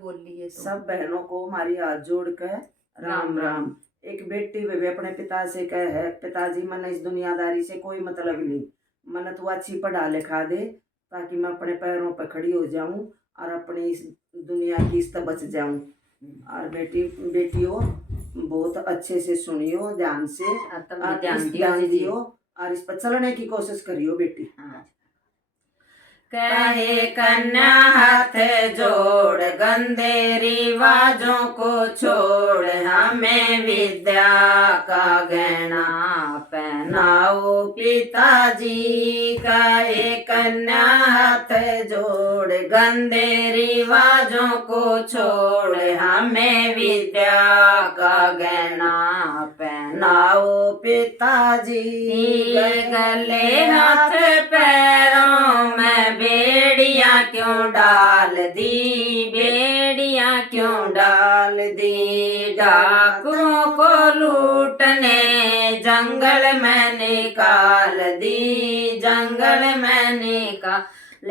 बोलिए तो। सब बहनों को हमारी हाथ जोड़ कर राम राम। एक बेटी वे अपने पिता से कहे, पिताजी मन इस दुनियादारी से कोई मतलब नहीं, मन तू अच्छी पढ़ा लिखा दे ताकि मैं अपने पैरों पर खड़ी हो जाऊं और अपनी इस दुनिया की इस बच जाऊं। और बेटियों बहुत अच्छे से सुनियो, ध्यान से ध्यान दियो और इस पर चलने की कोशिश करियो बेटी। कहे कन्या हाथ जोड़, गंदे रिवाजों को छोड़, हमें विद्या का गहना पहनाओ पिताजी। कहे कन्या हाथ जोड़, गंदे रिवाजों को छोड़, हमें विद्या का गहना पहनाओ पिताजी। गले हाथ पैरों में बेड़ियां क्यों डाल दी, बेड़ियां क्यों डाल दी। डाकुओं को लूटने जंगल में निकाल दी, जंगल में निकाल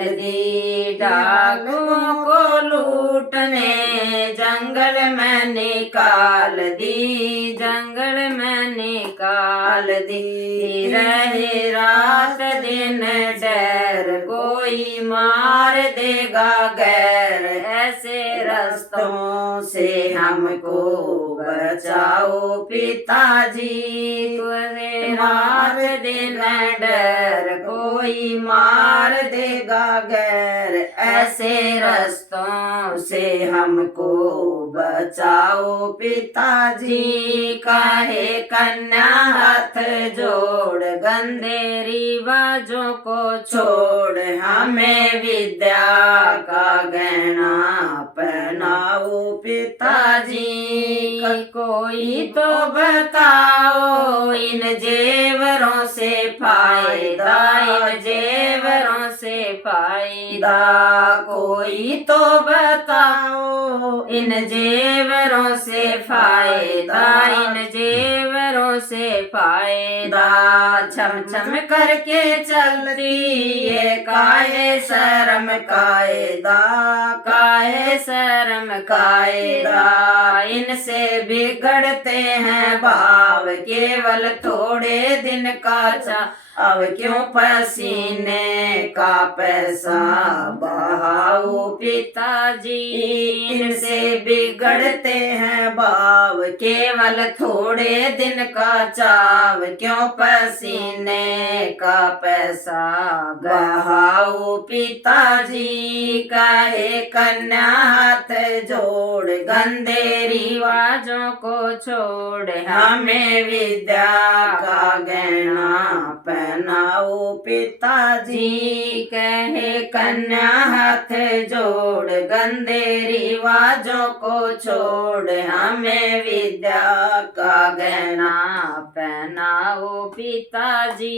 दी। डाकुओं को लूटने जंगल में निकाल दी, जंगल में निकाल दी। रहे रात दिन डर, कोई मार देगा गैर, ऐसे रास्तों से हमको बचाओ पिताजी। रात दिन डर, कोई मार देगा गैर, ऐसे रास्तों से हमको बचाओ पिताजी। कहे कन्या हाथ जोड़, गंदे रिवाजों को छोड़, हमें विद्या का गहना पहनाओ पिताजी। कोई तो बताओ इन जेवरों से फायदा, इन जेवरों से फायदा। कोई तो बताओ इन जेवरों से फायदा, इन जेवरों से फायदा। छम छम करके चलती ये काहे शर्म कायदा, काहे शर्म कायदा। इनसे बिगड़ते हैं भाव, केवल थोड़े दिन का चा, अब क्यों पसीने का पैसा बहाओ पिताजी। इनसे बिगड़ते हैं भाव, केवल थोड़े दिन का चाव, क्यों पसीने का पैसा बहाओ पिताजी। कहे कन्या हाथ जोड़, गंदे रिवाजों को छोड़, हमें विद्या का गहना पहनाओ पिताजी। कहे कन्या हाथ जोड़, गंदे रिवाजों को छोड़, हमें विद्या का गहना पहनाओ पिताजी।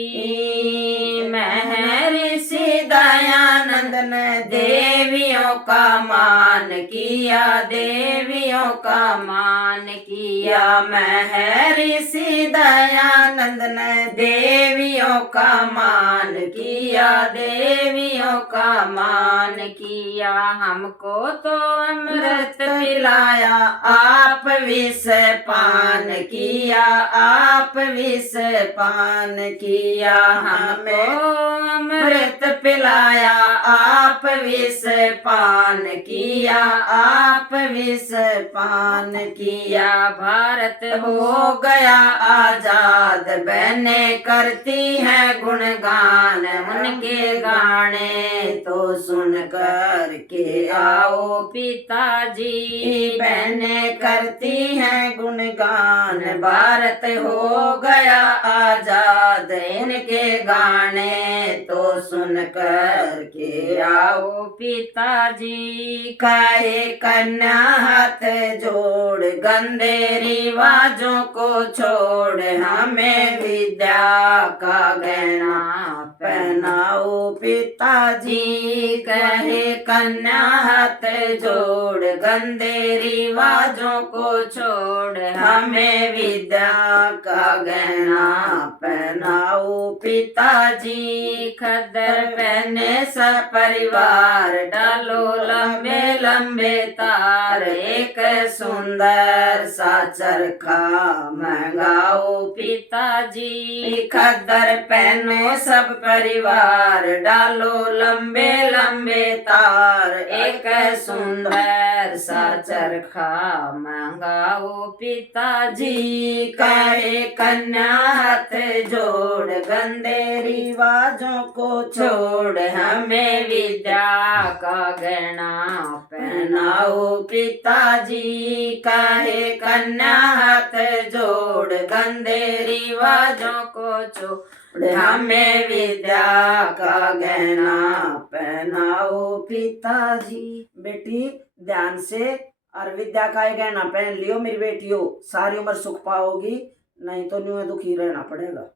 महर्षि दयानंद ने देवियों का मान किया, देवियों का मान किया। महर्षि दयानंद ने देवियों का मान किया, देवियों का मान किया। हमको तो अमृत पिलाया, आप विष पान किया, आप विष पान किया। हमको अमृत पिलाया, आप विष पान किया, आप विष पान किया। भारत हो गया आजाद, बहनें करती हैं गुणगान, उनके गाने तो सुन कर के आओ पिताजी। बहनें करती हैं गुणगान, भारत हो गया आजाद, इनके गाने तो सुन कर के आओ पिताजी। कहे कन्या हाथ जोड़, गंदे रिवाजों को छोड़, हमें विद्या का गहना पहनाओ पिताजी, कहे कन्या हाथ जोड़, गंदे रिवाजों को छोड़, हमें विद्या का गहना पहनाओ पिताजी। खद्दर पहने सब परिवार, डालो लंबे लंबे तार, एक सुंदर सा चरखा मंगाओ पिताजी। खद्दर पहनो सब परिवार, डालो लंबे लंबे तार, एक सुंदर सा चरखा मंगाओ पिताजी। कहे कन्या हाथ जोड़, गंदे रिवाजों को छोड़, हमें विद्या का गहना पहनाओ पिताजी। कहे कन्या हाथ जोड़, गंदे रिवाजों को छोड़, हमें विद्या का गहना पहनाओ पिताजी। बेटी ध्यान से और विद्या का ये गहना पहन लियो मेरी बेटियों, सारी उम्र सुख पाओगी, नहीं तो न्यू दुखी रहना पड़ेगा।